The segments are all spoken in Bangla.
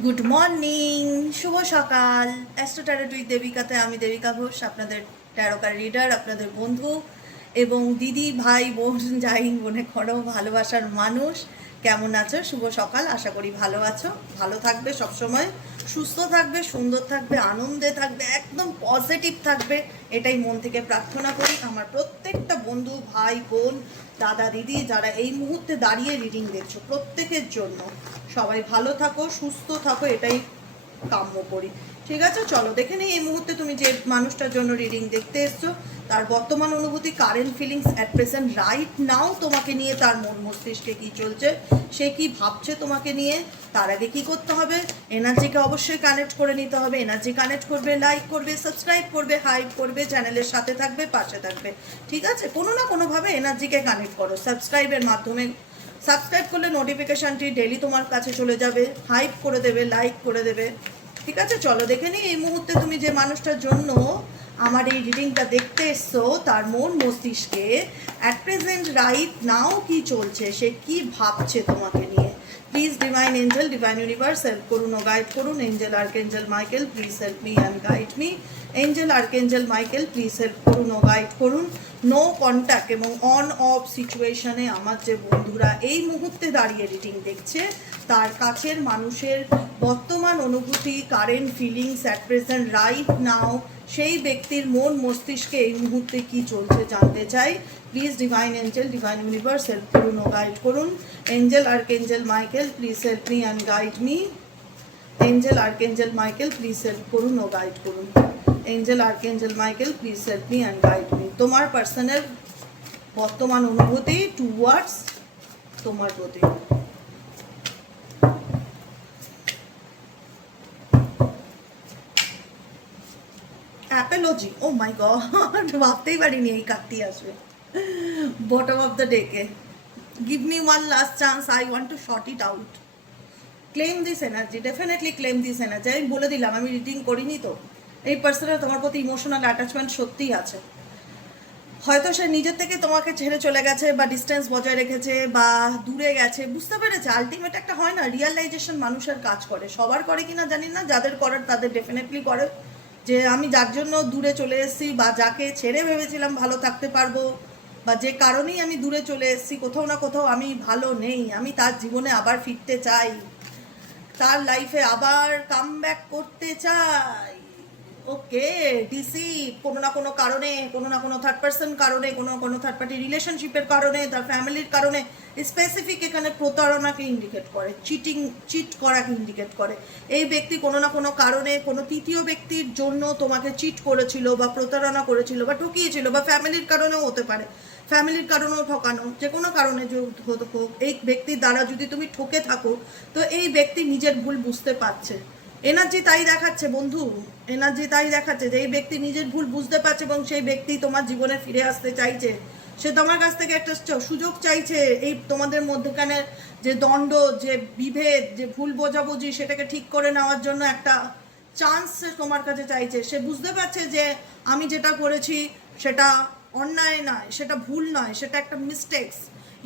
গুড মর্নিং, শুভ সকাল। অ্যাস্ট্রো ট্যারো উইথ দেবিকাতে আমি দেবিকা ঘোষ, আপনাদের ট্যারোকার রিডার, আপনাদের বন্ধু এবং দিদি, ভাই, বোন, যাই মনে করো, ভালোবাসার মানুষ। কেমন আছো? শুভ সকাল। আশা করি ভালো আছো, ভালো থাকবে, সবসময় সুস্থ থাকবে, সুন্দর থাকবে, আনন্দে থাকবে, একদম পজিটিভ থাকবে, এটাই মন থেকে প্রার্থনা করি আমার প্রত্যেকটা বন্ধু, ভাই, বোন, দাদা, দিদি, যারা এই মুহূর্তে দাঁড়িয়ে রিডিং দেখছো, প্রত্যেকের জন্য সবাই ভালো থাকো, সুস্থ থাকো, এটাই কাম্য করি। ঠিক আছে, চলো দেখে নিই এই মুহূর্তে তুমি যে মানুষটার জন্য রিডিং দেখতে এসছো, তার বর্তমান অনুভূতি, current feelings at present right now তোমাকে নিয়ে, তার মন মস্তিষ্কে কী চলছে, সে কি ভাবছে তোমাকে নিয়ে। তার আগে কী করতে হবে? এনার্জিকে অবশ্যই কানেক্ট করে নিতে হবে। এনার্জি কানেক্ট করবে, লাইক করবে, সাবস্ক্রাইব করবে, হাইপ করবে, চ্যানেলের সাথে থাকবে, পাশে থাকবে। ঠিক আছে, কোনো না কোনোভাবে এনার্জিকে কানেক্ট করো। সাবস্ক্রাইবের মাধ্যমে, সাবস্ক্রাইব করলে নোটিফিকেশানটি ডেলি তোমার কাছে চলে যাবে, হাইপ করে দেবে, লাইক করে দেবে। ঠিক আছে, চলো দেখে নিই এই মুহূর্তে তুমি যে মানুষটার জন্য আমার এই রিডিংটা দেখতে এসছো, তার মন মস্তিষ্কে অ্যাট প্রেজেন্ট রাইট নাও কি চলছে, সে কি ভাবছে তোমাকে নিয়ে। Please divine angel, divine universe help করুন ও গাইড করুন। Angel archangel Michael, please help me and guide me. Angel archangel Michael, please help করুন ও গাইড করুন। নো কন্ট্যাক্ট এবং অন অফ সিচুয়েশনে আমার যে বন্ধুরা এই মুহূর্তে দাঁড়িয়ে রিডিং দেখছে, তার কাছের মানুষের বর্তমান অনুভূতি, current feelings at present right now, সেই ব্যক্তির মন মস্তিষ্কে এই মুহূর্তে কি চলছে জানতে চাই। Please divine angel, divine universe help করুন ও গাইড করুন। Angel archangel Michael, please help me and guide me. Angel archangel Michael, please help করুন ও গাইড করুন। Angel archangel Michael, please help me and guide me. তোমার পার্সনের বর্তমান অনুভূতি টুয়ার্ডস তোমার প্রতি। অ্যাপোলজি, ও মাই গড, ভাবতেই পারিনি এই কার্ডটি আসবে বটম অফ দ্য ডেকে। Give me one last chance, I want to short it out. Claim this energy, definitely claim this energy. আমি বলে দিলাম, আমি রিডিং করিনি তো। এই পার্সনের তোমার প্রতি ইমোশনাল অ্যাটাচমেন্ট সত্যিই আছে। হয়তো সে নিজের থেকে তোমাকে ছেড়ে চলে গেছে, বা ডিস্টেন্স বজায় রেখেছে, বা দূরে গেছে, বুঝতে পেরেছে। আলটিমেট একটা হয় না, রিয়ালাইজেশন মানুষের কাজ করে, সবার করে কিনা জানি না, যাদের করার তাদের ডেফিনেটলি করে, যে আমি যার জন্য দূরে চলে এসেছি, বা যাকে ছেড়ে ভেবেছিলাম ভালো থাকতে পারবো, বা যে কারণেই আমি দূরে চলে এসেছি, কোথাও না কোথাও আমি ভালো নেই, আমি তার জীবনে আবার ফিরতে চাই, তার লাইফে আবার কাম ব্যাক করতে চাই। ওকে, ডিসি কোনো না কোনো কারণে, কোনো না কোনো থার্ড পার্সন কারণে, কোনো কোনো থার্ড পার্টি রিলেশনশিপের কারণে, তার ফ্যামিলির কারণে, স্পেসিফিক এখানে প্রতারণাকে ইন্ডিকেট করে, চিট করাকে ইন্ডিকেট করে। এই ব্যক্তি কোনো না কোনো কারণে কোনো তৃতীয় ব্যক্তির জন্য তোমাকে চিট করেছিল, বা প্রতারণা করেছিল, বা ঠকিয়েছিল, বা ফ্যামিলির কারণেও হতে পারে, ফ্যামিলির কারণেও ঠকানো, যে কোনো কারণে হোক, এই ব্যক্তির দ্বারা যদি তুমি ঠকে থাকো, তো এই ব্যক্তি নিজের ভুল বুঝতে পারছে। এনার্জি তাই দেখাচ্ছে বন্ধু, এনার্জি তাই দেখাচ্ছে যে এই ব্যক্তি নিজের ভুল বুঝতে পারছে, এবং সেই ব্যক্তি তোমার জীবনে ফিরে আসতে চাইছে। সে তোমার কাছ থেকে একটা সুযোগ চাইছে, এই তোমাদের মধ্যখানে যে দ্বন্দ্ব, যে বিভেদ, যে ভুল বোঝাবুঝি, সেটাকে ঠিক করে নেওয়ার জন্য একটা চান্স সে তোমার কাছে চাইছে। সে বুঝতে পারছে যে আমি যেটা করেছি সেটা অন্যায় নয়, সেটা ভুল নয়, সেটা একটা mistakes.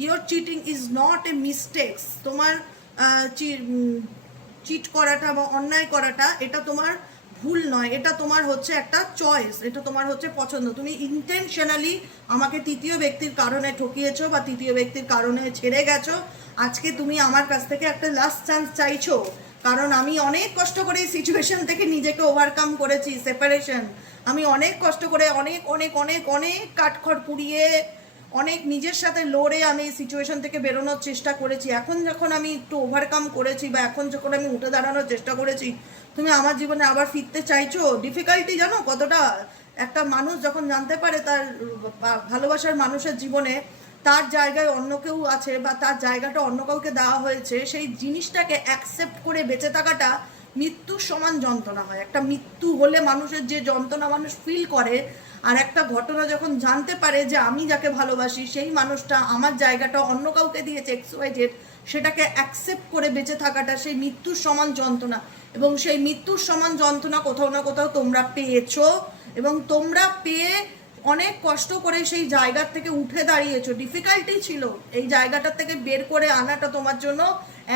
Your cheating is not a mistakes. তোমার চিট করাটা বা অন্যায় করাটা, এটা তোমার ভুল নয়, এটা তোমার হচ্ছে একটা চয়েস, এটা তোমার হচ্ছে পছন্দ। তুমি ইন্টেনশনালি আমাকে তৃতীয় ব্যক্তির কারণে ঠকিয়েছো, বা তৃতীয় ব্যক্তির কারণে ছেড়ে গেছো। আজকে তুমি আমার কাছ থেকে একটা লাস্ট চান্স চাইছো, কারণ আমি অনেক কষ্ট করে এই সিচুয়েশন থেকে নিজেকে ওভারকাম করেছি, সেপারেশন। আমি অনেক কষ্ট করে, অনেক অনেক অনেক অনেক কাঠখড় পুড়িয়ে, অনেক নিজের সাথে লড়ে আমি এই সিচুয়েশন থেকে বেরোনোর চেষ্টা করেছি। এখন যখন আমি একটু ওভারকাম করেছি, বা এখন যখন আমি উঠে দাঁড়ানোর চেষ্টা করেছি, তুমি আমার জীবনে আবার ফিরতে চাইছো। ডিফিকাল্টি জানো কতটা? একটা মানুষ যখন জানতে পারে তার ভালোবাসার মানুষের জীবনে তার জায়গায় অন্য কেউ আছে, বা তার জায়গাটা অন্য কাউকে দেওয়া হয়েছে, সেই জিনিসটাকে অ্যাকসেপ্ট করে বেঁচে থাকাটা মৃত্যুর সমান যন্ত্রণা হয়। একটা মৃত্যু হলে মানুষের যে যন্ত্রণা মানুষ ফিল করে, আর একটা ঘটনা যখন জানতে পারে যে আমি যাকে ভালোবাসি সেই মানুষটা আমার জায়গাটা অন্য কাউকে দিয়েছে XYZ, সেটাকে অ্যাকসেপ্ট করে বেঁচে থাকাটা সেই মৃত্যুর সমান যন্ত্রণা। এবং সেই মৃত্যুর সমান যন্ত্রণা কোথাও না কোথাও তোমরা পেয়েছো, এবং তোমরা পেয়ে অনেক কষ্ট করে সেই জায়গার থেকে উঠে দাঁড়িয়েছো। ডিফিকাল্টি ছিল, এই জায়গাটার থেকে বের করে আনাটা তোমার জন্য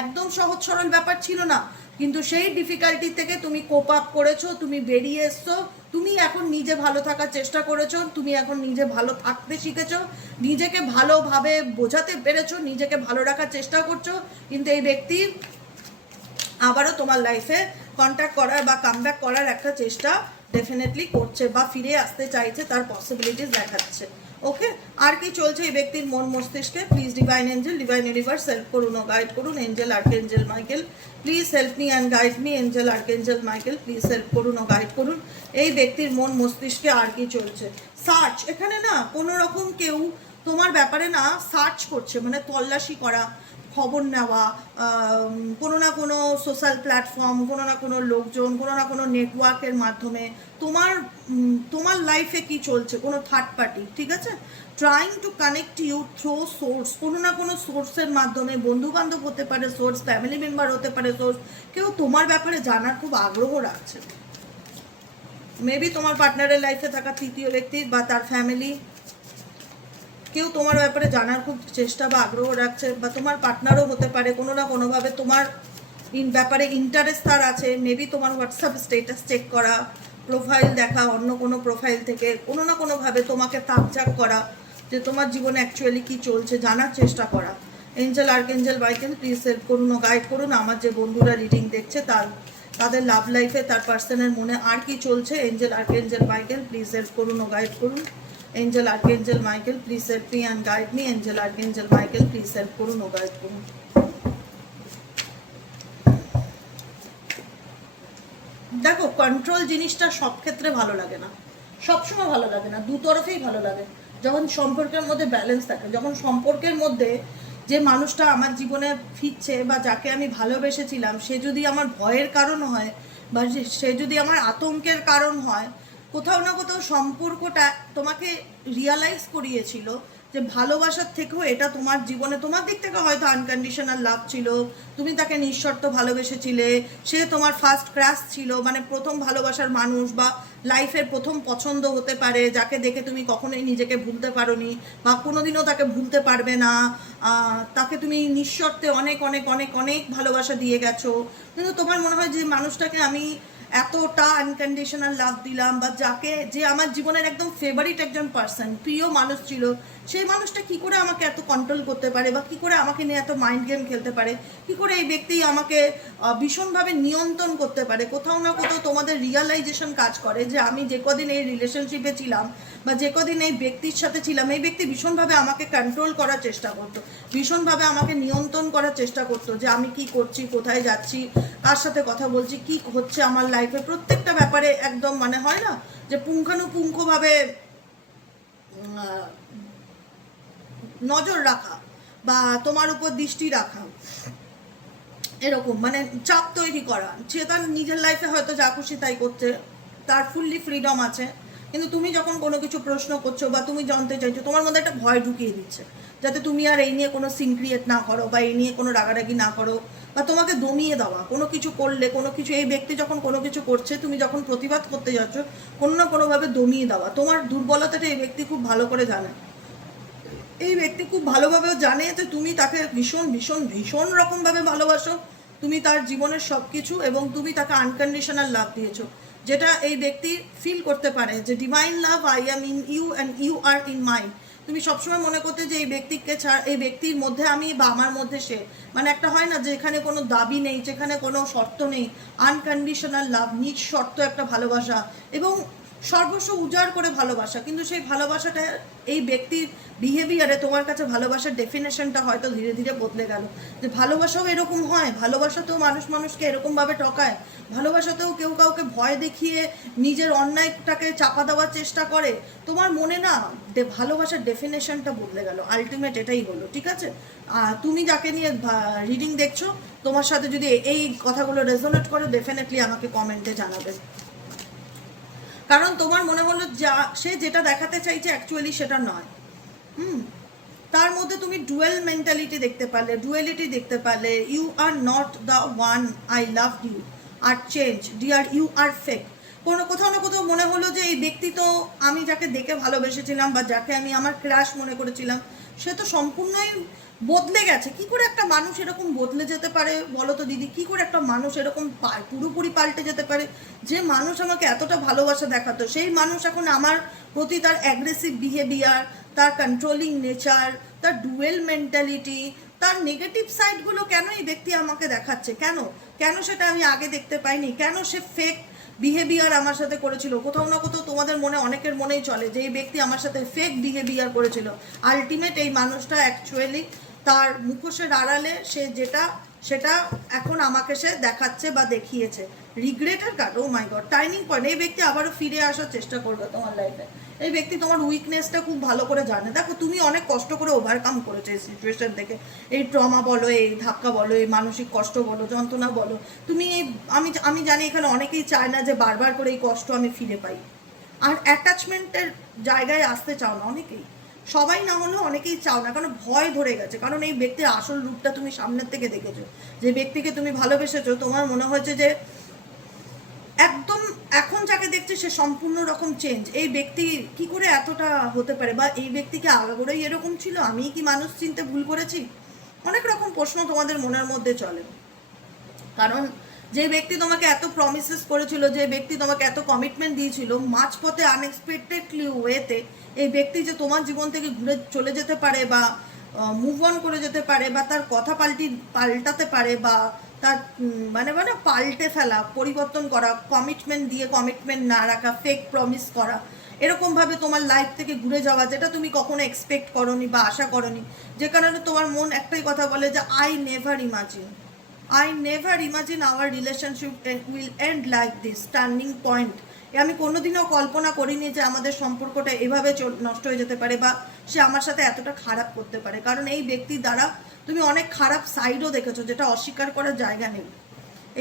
একদম সহজ সরল ব্যাপার ছিল না। কিন্তু সেই ডিফিকাল্টি থেকে তুমি কোপ আপ করেছো, তুমি বেরিয়ে এসছো, তুমি এখন নিজে ভালো থাকার চেষ্টা করেছো, তুমি এখন নিজে ভালো থাকতে শিখেছো, নিজেকে ভালোভাবে বোঝাতে পেরেছো, নিজেকে ভালো রাখার চেষ্টা করছো। কিন্তু এই ব্যক্তি আবারও তোমার লাইফে কন্ট্যাক্ট করার বা কামব্যাক করার একটা চেষ্টা ডেফিনেটলি করছে বা ফিরে আসতে চাইছে, তার পসিবিলিটিস দেখাচ্ছে। ওকে, আর কি চলছে এই ব্যক্তির মন মস্তিষ্কে? Please divine angel, divine universe help করুন ও গাইড করুন। Angel archangel Michael please help me and guide me. Angel archangel Michael please help করুন ও গাইড করুন। এই ব্যক্তির মন মস্তিষ্কে আর কি চলছে? সার্চ, এখানে না কোনো রকম কেউ তোমার ব্যাপারে না সার্চ করছে, মানে তল্লাশি করা, খবর নেওয়া, কোনো না কোনো সোশ্যাল প্ল্যাটফর্ম, কোনো না কোনো লোকজন, কোনো না কোনো নেটওয়ার্কের মাধ্যমে তোমার লাইফে কি চলছে, কোনো থার্ড পার্টি, ঠিক আছে, trying to connect you through source, কোনো না কোনো সোর্সের মাধ্যমে, বন্ধু বান্ধব হতে পারে সোর্স, ফ্যামিলি মেম্বার হতে পারে সোর্স, কেউ তোমার ব্যাপারে জানার খুব আগ্রহ রাখছে। মেবি তোমার পার্টনারের লাইফে থাকা তৃতীয় ব্যক্তি বা তার ফ্যামিলি, কেউ তোমার ব্যাপারে জানার খুব চেষ্টা বা আগ্রহ রাখছে, বা তোমার পার্টনারও হতে পারে কোনো না কোনোভাবে তোমার ব্যাপারে ইন্টারেস্ট তার আছে। মেবি তোমার হোয়াটসঅ্যাপ স্টেটাস চেক করা, প্রোফাইল দেখা, অন্য কোনো প্রোফাইল থেকে কোনো না কোনোভাবে তোমাকে তাকঝাক করা, যে তোমার জীবনে অ্যাকচুয়ালি কী চলছে জানার চেষ্টা করা। Angel archangel Michael please help করুন ও গাইড করুন। আমার যে বন্ধুরা রিডিং দেখছে তাদের লাভ লাইফে তার পার্সনের মনে আর কি চলছে। Angel archangel Michael please help করুন ও গাইড করুন। Angel archangel Michael please help me and guide me. Angel archangel Michael please help করুন ও গাইড করুন। দেখো, কন্ট্রোল জিনিসটা সব ক্ষেত্রে ভালো লাগে না, সবসময় ভালো লাগে না, দু তরফেই ভালো লাগে। যখন সম্পর্কের মধ্যে ব্যালেন্স থাকে, যখন সম্পর্কের মধ্যে যে মানুষটা আমার জীবনে ফিরছে বা যাকে আমি ভালোবেসেছিলাম সে যদি আমার ভয়ের কারণ হয় বা সে যদি আমার আতঙ্কের কারণ হয়, কোথাও না কোথাও সম্পর্কটা তোমাকে রিয়ালাইজ করিয়েছিল যে ভালোবাসার থেকেও এটা তোমার জীবনে, তোমার দিক থেকে হয়তো আনকন্ডিশনাল লাভ ছিল, তুমি তাকে নিঃশর্ত ভালোবেসেছিলে, সে তোমার ফার্স্ট ক্রাশ ছিল, মানে প্রথম ভালোবাসার মানুষ বা লাইফের প্রথম পছন্দ হতে পারে, যাকে দেখে তুমি কখনোই নিজেকে ভুলতে পারোনি বা কোনোদিনও তাকে ভুলতে পারবে না। তাকে তুমি নিঃশর্তে অনেক অনেক অনেক অনেক ভালোবাসা দিয়ে গেছো, কিন্তু তোমার মনে হয় যে মানুষটাকে আমি এতটা আনকন্ডিশনাল লাভ দিলাম, বা যে আমার জীবনের একদম ফেভারিট একজন পার্সন, প্রিয় মানুষ ছিল, সেই মানুষটা কি করে আমাকে এত কন্ট্রোল করতে পারে বা কি করে আমাকে নিয়ে এত মাইন্ড গেম খেলতে পারে, কি করে এই ব্যক্তি আমাকে ভীষণভাবে নিয়ন্ত্রণ করতে পারে। কোথাও না কোথাও তোমাদের রিয়ালাইজেশন কাজ করে যে আমি যে কদিন এই রিলেশনশিপে ছিলাম বা যে কদিন এই ব্যক্তির সাথে ছিলাম, এই ব্যক্তি ভীষণভাবে আমাকে কন্ট্রোল করার চেষ্টা করতো, ভীষণভাবে আমাকে নিয়ন্ত্রণ করার চেষ্টা করতো, যে আমি কি করছি, কোথায় যাচ্ছি, কার সাথে কথা বলছি, কি হচ্ছে আমার লাইফে, প্রত্যেকটা ব্যাপারে একদম মানে হয় না যে পুঙ্খানুপুঙ্খভাবে নজর রাখা বা তোমার উপর দৃষ্টি রাখা, এরকম মানে চাপ তৈরি করা। সে তার নিজের লাইফে হয়তো যা খুশি তাই করছে, তার ফুললি ফ্রিডম আছে, কিন্তু তুমি যখন কোনো কিছু প্রশ্ন করছো বা তুমি জানতে চাইছো, তোমার মধ্যে একটা ভয় ঢুকিয়ে দিচ্ছে যাতে তুমি আর এই নিয়ে কোনো সিন ক্রিয়েট না করো বা এই নিয়ে কোনো রাগারাগি না করো, বা তোমাকে দমিয়ে দেওয়া। কোনো কিছু করলে, কোনো কিছু, এই ব্যক্তি যখন কোনো কিছু করছে তুমি যখন প্রতিবাদ করতে যাচ্ছ, কোনো না কোনোভাবে দমিয়ে দেওয়া। তোমার দুর্বলতাটা এই ব্যক্তি খুব ভালো করে জানে, এই ব্যক্তি খুব ভালোভাবেও জানে যে তুমি তাকে ভীষণ ভীষণ ভীষণ রকমভাবে ভালোবাসো, তুমি তার জীবনের সব কিছু, এবং তুমি তাকে আনকন্ডিশনাল লাভ দিয়েছো, যেটা এই ব্যক্তি ফিল করতে পারে যে divine love, I am in you and you are in my. তুমি সবসময় মনে করতে যে এই ব্যক্তিকে ছাড়, এই ব্যক্তির মধ্যে আমি বা আমার মধ্যে সে, মানে একটা হয় না যে এখানে কোনো দাবি নেই, যেখানে কোনো শর্ত নেই, আনকন্ডিশনাল লাভ, নিঃশর্ত একটা ভালোবাসা এবং সর্বস্ব উজাড় করে ভালোবাসা। কিন্তু সেই ভালোবাসাটা এই ব্যক্তির বিহেভিয়ারে তোমার কাছে ভালোবাসার ডেফিনেশনটা হয়তো ধীরে ধীরে বদলে গেল, যে ভালোবাসাও এরকম হয়, ভালোবাসাতেও মানুষ মানুষকে এরকমভাবে ঠকায়, ভালোবাসাতেও কেউ কাউকে ভয় দেখিয়ে নিজের অন্যায়টাকে চাপা দেওয়ার চেষ্টা করে। তোমার মনে না ভালোবাসার ডেফিনেশনটা বদলে গেল, আলটিমেট এটাই হলো। ঠিক আছে, তুমি যাকে নিয়ে রিডিং দেখছো, তোমার সাথে যদি এই কথাগুলো রেজোনেট করে, ডেফিনেটলি আমাকে কমেন্টে জানাবেন, কারণ তোমার মনে হলো যা সে যেটা দেখাতে চাইছে অ্যাকচুয়ালি সেটা নয়। তার মধ্যে তুমি ডুয়েল মেন্টালিটি দেখতে পারলে, ডুয়েলিটি দেখতে পারলে। You are not the one I love you are change dear, you are fake. কোথাও না কোথাও মনে হলো যে এই ব্যক্তি তো আমি যাকে দেখে ভালোবেসেছিলাম বা যাকে আমি আমার ক্রাশ মনে করেছিলাম, সে তো সম্পূর্ণই বদলে গেছে। কি করে একটা মানুষ এরকম বদলে যেতে পারে বলো তো দিদি? কি করে একটা মানুষ এরকম পুরোপুরি পাল্টে যেতে পারে? যে মানুষ আমাকে এতটা ভালোবাসা দেখাতো, সেই মানুষ এখন আমার প্রতি তার অ্যাগ্রেসিভ বিহেভিয়ার, তার কন্ট্রোলিং নেচার, তার ডুয়েল মেন্টালিটি, তার নেগেটিভ সাইডগুলো কেন এই ব্যক্তি আমাকে দেখাচ্ছে? কেন কেন সেটা আমি আগে দেখতে পাইনি? কেন সে ফেক বিহেভিয়ার আমার সাথে করেছিল? কোথাও না কোথাও তোমাদের মনে, অনেকের মনেই চলে যে এই ব্যক্তি আমার সাথে ফেক বিহেভিয়ার করেছিল। আলটিমেট এই মানুষটা অ্যাকচুয়ালি তার মুখোশের আড়ালে সে যেটা, সেটা এখন আমাকে সে দেখাচ্ছে বা দেখিয়েছে। রিগ্রেটের card, O my god, turning point. এই ব্যক্তি আবারও ফিরে আসার চেষ্টা করবে তোমার লাইফে। এই ব্যক্তি তোমার উইকনেসটা খুব ভালো করে জানে। দেখো তুমি অনেক কষ্ট করে ওভারকাম করেছো এই সিচুয়েশন থেকে, এই ট্রমা বলো, এই ধাক্কা বলো, এই মানসিক কষ্ট বলো, যন্ত্রণা বলো। তুমি এই, আমি জানি এখানে অনেকেই চায় না যে বারবার করে এই কষ্ট আমি ফিরে পাই, আর অ্যাটাচমেন্টের জায়গায় আসতে চাও না অনেকেই। সবাই না হলেও অনেকেই চাও না, কারণ ভয় ধরে গেছে। কারণ এই ব্যক্তির আসল রূপটা তুমি সামনের থেকে দেখেছো। যে ব্যক্তিকে তুমি ভালোবেসেছো, তোমার মনে হয়েছে যে একদম এখন যাকে দেখছে সে সম্পূর্ণ রকম চেঞ্জ। এই ব্যক্তি কি করে এতটা হতে পারে? বা এই ব্যক্তিকে আগাগোড়াই এরকম ছিল? আমি কি মানুষ চিনতে ভুল করেছি? অনেক রকম প্রশ্ন তোমাদের মনের মধ্যে চলে। কারণ যে ব্যক্তি তোমাকে এত প্রমিসেস করেছিল, যে ব্যক্তি তোমাকে এত কমিটমেন্ট দিয়েছিল, মাঝপথে আনএক্সপেক্টেডলি ওয়েতে এই ব্যক্তি যে তোমার জীবন থেকে ঘুরে চলে যেতে পারে, বা মুভ অন করে যেতে পারে, বা তার কথা পাল্টাতে পারে, বা তার মানে মানে পাল্টে ফেলা, পরিবর্তন করা, কমিটমেন্ট দিয়ে কমিটমেন্ট না রাখা, ফেক প্রমিস করা, এরকমভাবে তোমার লাইফ থেকে ঘুরে যাওয়া, যেটা তুমি কখনো এক্সপেক্ট করনি বা আশা করনি। যে কারণে তোমার মন একটাই কথা বলে যে I never imagine our relationship will end like this, turning point. আমি কোনোদিনও কল্পনা করিনি যে আমাদের সম্পর্কটা এভাবে নষ্ট হয়ে যেতে পারে, বা সে আমার সাথে এতটা খারাপ করতে পারে। কারণ এই ব্যক্তির দ্বারা তুমি অনেক খারাপ সাইডও দেখেছো, যেটা অস্বীকার করার জায়গা নেই।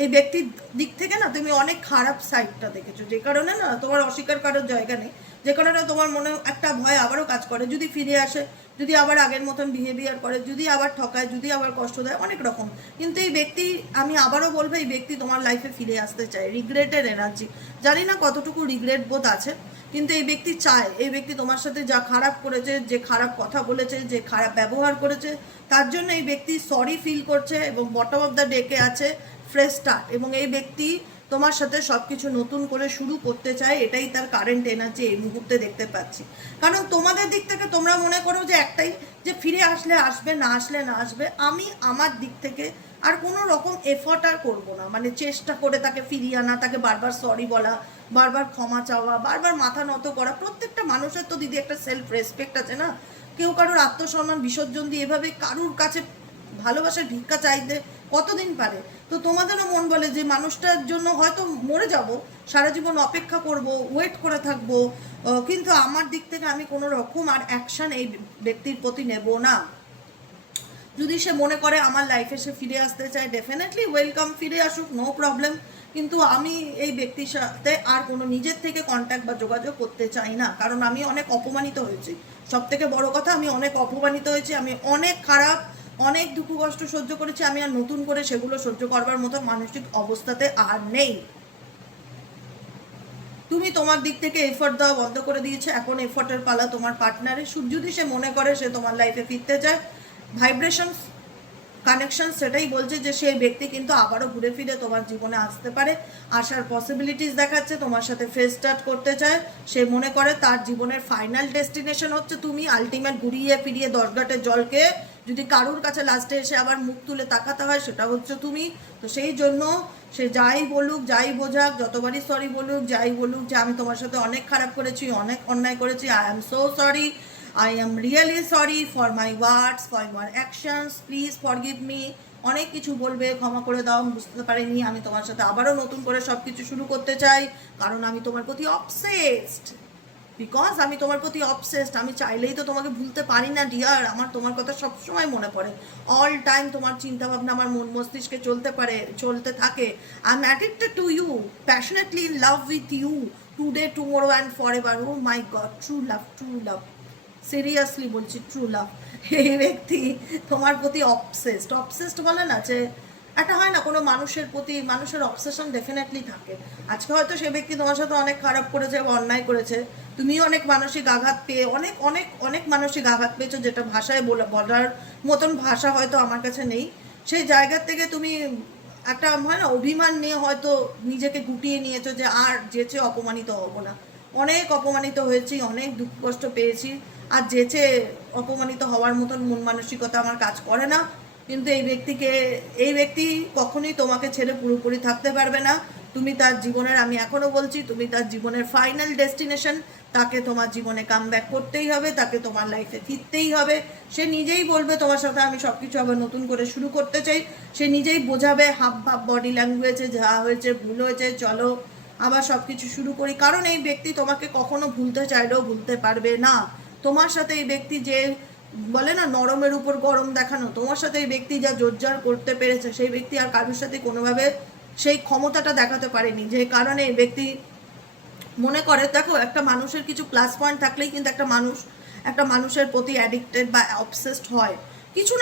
এই ব্যক্তির দিক থেকে না তুমি অনেক খারাপ সাইডটা দেখেছো, যে কারণে না তোমার অস্বীকার করার জায়গা নেই। যে কারণে তোমার মনে একটা ভয় আবারও কাজ করে, যদি ফিরে আসে, যদি আবার আগের মতন বিহেভিয়ার করে, যদি আবার ঠকায়, যদি আবার কষ্ট দেয়, অনেক রকম। কিন্তু এই ব্যক্তি, আমি আবারও বলবো, এই ব্যক্তি তোমার লাইফে ফিরে আসতে চায়। রিগ্রেটের এনার্জি, জানি না কতটুকু রিগ্রেট বোধ আছে, কিন্তু এই ব্যক্তি চায়। এই ব্যক্তি তোমার সাথে যা খারাপ করেছে, যে খারাপ কথা বলেছে, যে খারাপ ব্যবহার করেছে, তার জন্য এই ব্যক্তি সরি ফিল করছে এবং বটম অফ দ্য ডেকে আছে ফ্রেশ স্টার্ট। এবং এই ব্যক্তি তোমার সাথে সব কিছু নতুন করে শুরু করতে চায়। এটাই তার কারেন্ট এনার্জি এই মুহূর্তে দেখতে পাচ্ছি। কারণ তোমাদের দিক থেকে তোমরা মনে করো যে একটাই, যে ফিরে আসলে আসবে, না আসলে না আসবে। আমি আমার দিক থেকে আর কোনো রকম এফর্ট আর করবো না, মানে চেষ্টা করে তাকে ফিরিয়ে আনা, তাকে বারবার সরি বলা, বারবার ক্ষমা চাওয়া, বারবার মাথা নত করা। প্রত্যেকটা মানুষের তো দিদি একটা সেলফ রেসপেক্ট আছে না? কেউ কারোর আত্মসম্মান বিসর্জন দিয়ে এভাবে কারুর কাছে ভালোবাসার ভিক্ষা চাইতে কতদিন পারে? তো তোমাদেরও মন বলে যে মানুষটার জন্য হয়তো মরে যাব, সারা জীবন অপেক্ষা করব, ওয়েট করে থাকবো, কিন্তু আমার দিক থেকে আমি কোনো রকম আর অ্যাকশন এই ব্যক্তির প্রতি নেব না। যদি সে মনে করে আমার লাইফে সে ফিরে আসতে চায়, ডেফিনেটলি ওয়েলকাম, ফিরে আসুক, নো প্রবলেম। কিন্তু আমি এই ব্যক্তির সাথে আর কোনো নিজের থেকে কন্ট্যাক্ট বা যোগাযোগ করতে চাই না। কারণ আমি অনেক অপমানিত হয়েছি। সব থেকে বড় কথা, আমি অনেক অপমানিত হয়েছি। আমি অনেক খারাপ, অনেক দুঃখ কষ্ট সহ্য করেছি। আমি আর নতুন করে সেগুলো সহ্য করবার মতো মানসিক অবস্থাতে আর নেই। তুমি তোমার দিক থেকে এফোর্ট দেওয়া বন্ধ করে দিয়েছে, এখন এফোর্টের পালা তোমার পার্টনারের। যদি সে মনে করে সে তোমার লাইফে ফিরতে চায়, ভাইব্রেশন কানেকশন সেটাই বলছে যে সেই ব্যক্তি কিন্তু আবারও ঘুরে ফিরে তোমার জীবনে আসতে পারে, আসার পসিবিলিটিস দেখাচ্ছে, তোমার সাথে ফেস স্টার্ট করতে চায়। সে মনে করে তার জীবনের ফাইনাল ডেস্টিনেশন হচ্ছে তুমি। আলটিমেট ঘুরিয়ে ফিরিয়ে 10 ঘাটের জলকে যদি কারুর কাছে লাস্টে এসে আবার মুখ তুলে তাকাতে হয়, সেটা হচ্ছে তুমি। তো সেই জন্য সে যাই বলুক, যাই বোঝাক, যতবারই সরি বলুক, যাই বলুক যে আমি তোমার সাথে অনেক খারাপ করেছি, অনেক অন্যায় করেছি, I am so sorry, I am really sorry for my words, for my actions, please forgive me, অনেক কিছু বলবে, ক্ষমা করে দাও, আমি বুঝতে পারিনি, আমি তোমার সাথে আবারও নতুন করে সব কিছু শুরু করতে চাই। কারণ আমি তোমার প্রতি অবসেসড, বিকজ আমি তোমার প্রতি অবসেসড। আমি চাইলেই তো তোমাকে ভুলতে পারি না ডিয়ার। আমার তোমার কথা সবসময় মনে পড়ে, অল টাইম তোমার চিন্তাভাবনা আমার মন মস্তিষ্কে চলতে থাকে। I am addicted to you, passionately in love with you, today, tomorrow and forever. Oh my God, true love, true love, seriously বলছি, ট্রু লাভ। এই ব্যক্তি তোমার প্রতি অবসেসড বলে না, যে একটা হয় না কোনো মানুষের প্রতি মানুষের অবসেশন ডেফিনেটলি থাকে। আজকে হয়তো সে ব্যক্তি তোমার সাথে অনেক খারাপ করেছে বা অন্যায় করেছে, তুমিও অনেক মানসিক আঘাত পেয়ে অনেক অনেক অনেক মানসিক আঘাত পেয়েছো, যেটা ভাষায় বলার মতন ভাষা হয়তো আমার কাছে নেই। সেই জায়গার থেকে তুমি একটা হয় না অভিমান নিয়ে হয়তো নিজেকে গুটিয়ে নিয়েছো যে আর যেচে অপমানিত হব না। অনেক অপমানিত হয়েছি, অনেক দুঃখ কষ্ট পেয়েছি, আর যেচে অপমানিত হওয়ার মতন মন মানসিকতা আমার কাজ করে না। কিন্তু এই ব্যক্তি কখনোই তোমাকে ছেড়ে পুরোপুরি থাকতে পারবে না। তুমি তার জীবনের, আমি এখনো বলছি, তুমি তার জীবনের ফাইনাল ডেস্টিনেশন। তাকে তোমার জীবনে কাম ব্যাক করতেই হবে, তাকে তোমার লাইফে ফিরতেই হবে। সে নিজেই বলবে তোমার সাথে আমি সব কিছু আবার নতুন করে শুরু করতে চাই। সে নিজেই বোঝাবে হাব ভাব বডি ল্যাঙ্গুয়েজে যা হয়েছে ভুল হয়েছে, চলো আবার সব কিছু শুরু করি। কারণ এই ব্যক্তি তোমাকে কখনো ভুলতে চাইলেও ভুলতে পারবে না। তোমার সাথে এই ব্যক্তি যে বলে না নরমের উপর গরম দেখানো, তোমার সাথে এই ব্যক্তি যা জোরজার করতে পেরেছে, সেই ব্যক্তি আর কারোর সাথে কোনোভাবে সেই ক্ষমতাটা দেখাতে পারেনি। যে কারণে এই ব্যক্তি মনে করে, দেখো একটা মানুষের কিছু প্লাস পয়েন্ট থাকলেই কিন্তু একটা মানুষের প্রতি অ্যাডিক্টেড বা অবসেসড হয়। কিছু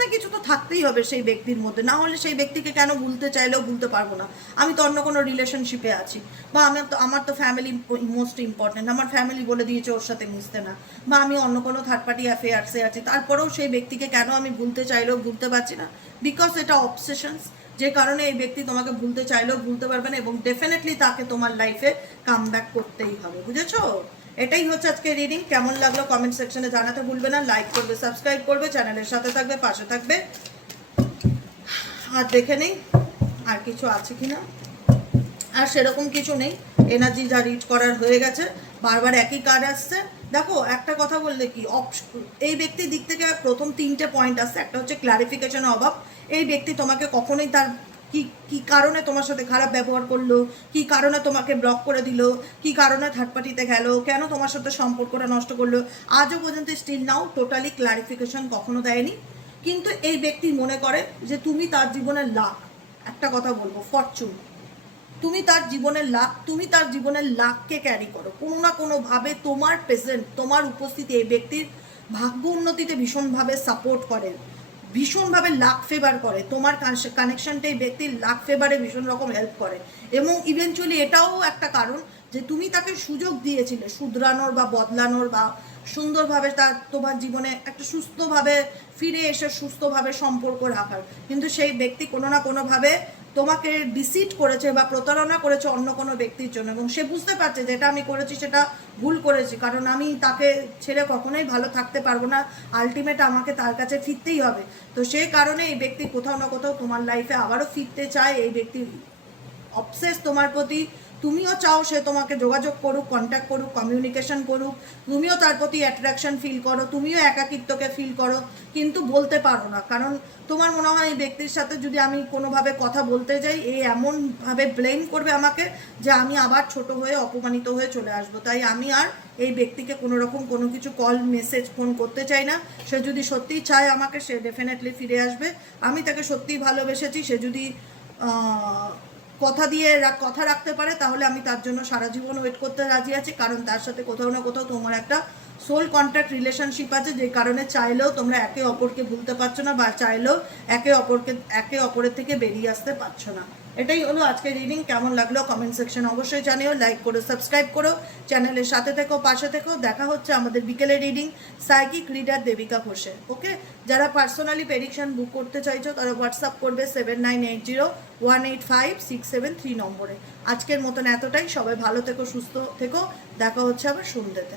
না কিছু তো থাকতেই হবে সেই ব্যক্তির মধ্যে, না হলে সেই ব্যক্তিকে কেন ভুলতে চাইলেও ভুলতে পারবো না। আমি তো অন্য কোনো রিলেশনশিপে আছি, বা আমার তো ফ্যামিলি মোস্ট ইম্পর্টেন্ট, আমার ফ্যামিলি বলে দিয়েছে ওর সাথে মিশতে না, বা আমি অন্য কোনো থার্ড পার্টি অ্যাফেয়ার্সে আছি, তারপরেও সেই ব্যক্তিকে কেন আমি ভুলতে চাইলেও ভুলতে পারছি না? বিকজ এটা অবসেশনস। যে কারণে এই ব্যক্তি তোমাকে ভুলতে চাইলেও ভুলতে পারবে না, এবং ডেফিনেটলি তাকে তোমার লাইফে কাম ব্যাক করতেই হবে। বুঝেছো? এটাই হচ্ছে আজকে রিডিং। কেমন লাগলো কমেন্ট সেকশনে জানাতে ভুলবে না। লাইক করবে, সাবস্ক্রাইব করবে, চ্যানেলের সাথে থাকবে, পাশে থাকবে। আর দেখে নেই আর কিছু আছে কি না। আর সেরকম কিছু নেই, এনার্জি যা রিড করার হয়ে গেছে। বারবার একই কার্ড আসছে। দেখো একটা কথা বললে কি, এই ব্যক্তির দিক থেকে প্রথম 3টে পয়েন্ট আসছে। একটা হচ্ছে ক্লারিফিকেশনের অভাব। এই ব্যক্তি তোমাকে কখনোই তার কি কারণে তোমার সাথে খারাপ ব্যবহার করলো, কি কারণে তোমাকে ব্লক করে দিল, কি কারণে থার্ড পার্টিতে গেল, কেন তোমার সাথে সম্পর্কটা নষ্ট করলো, আজও পর্যন্ত স্টিল নাও টোটালি ক্লারিফিকেশন কখনো দেয়নি। কিন্তু এই ব্যক্তি মনে করে যে তুমি তার জীবনের লাক। একটা কথা বলবো, ফরচুন। তুমি তার জীবনের লাককে ক্যারি করো কোনো না কোনোভাবে। তোমার প্রেজেন্ট, তোমার উপস্থিতি এই ব্যক্তির ভাগ্য উন্নতিতে ভীষণভাবে সাপোর্ট করে, ভীষণভাবে লাক ফেভার করে। তোমার কানেকশনটা এই ব্যক্তির লাক ফেভারে ভীষণ রকম হেল্প করে। এবং ইভেনচুয়ালি এটাও একটা কারণ যে তুমি তাকে সুযোগ দিয়েছিলে শুধরানোর বা বদলানোর, বা সুন্দরভাবে তোমার জীবনে একটা সুস্থভাবে ফিরে এসে সুস্থভাবে সম্পর্ক রাখার। কিন্তু সেই ব্যক্তি কোনো না কোনোভাবে তোমাকে ডিসিট করেছে বা প্রতারণা করেছে অন্য কোনো ব্যক্তির জন্য, এবং সে বুঝতে পারছে যেটা আমি করেছি সেটা ভুল করেছি, কারণ আমি তাকে ছেড়ে কখনোই ভালো থাকতে পারবো না। আলটিমেট আমাকে তার কাছে ফিরতেই হবে। তো সেই কারণে এই ব্যক্তি কোথাও না কোথাও তোমার লাইফে আবারও ফিরতে চায়। এই ব্যক্তি অবসেস তোমার প্রতি। তুমিও চাও সে তোমাকে যোগাযোগ করুক, কন্ট্যাক্ট করুক, কমিউনিকেশন করুক। তুমিও তার প্রতি অ্যাট্রাকশন ফিল করো, তুমিও একাকিত্বকে ফিল করো, কিন্তু বলতে পারো না। কারণ তোমার মনে হয় এই ব্যক্তির সাথে যদি আমি কোনোভাবে কথা বলতে যাই, এ এমনভাবে ব্লেম করবে আমাকে যে আমি আবার ছোট হয়ে অপমানিত হয়ে চলে আসবো। তাই আমি আর এই ব্যক্তিকে কোনো রকম কোনো কিছু কল মেসেজ ফোন করতে চাই না। সে যদি সত্যিই চায় আমাকে, সে ডেফিনেটলি ফিরে আসবে। আমি তাকে সত্যিই ভালোবেসেছি। সে যদি কথা রাখতে পারে, তাহলে আমি তার জন্য সারা জীবন ওয়েট করতে রাজি আছি। কারণ তার সাথে কোথাও না কোথাও তোমার একটা সোল কন্ট্যাক্ট রিলেশনশিপ আছে, যে কারণে চাইলেও তোমরা একে অপরকে ভুলতে পারছো না, বা চাইলেও একে অপরের থেকে বেরিয়ে আসতে পারছো না। এটাই হলো আজকের রিডিং। কেমন লাগলো কমেন্ট সেকশন অবশ্যই জানিও। লাইক করো, সাবস্ক্রাইব করো, চ্যানেলের সাথে থেকো, পাশে থেকো। দেখা হচ্ছে আমাদের বিকেলের রিডিং সাইকিক রিডার দেবিকা ঘোষে। ওকে, যারা পার্সোনালি প্রেডিকশন বুক করতে চাইছো তারা হোয়াটসঅ্যাপ করবে 7980185673 নম্বরে। আজকের মতন এতটাই। সবাই ভালো থেকো, সুস্থ থেকো। দেখা হচ্ছে আবার সন্ধ্যেতে।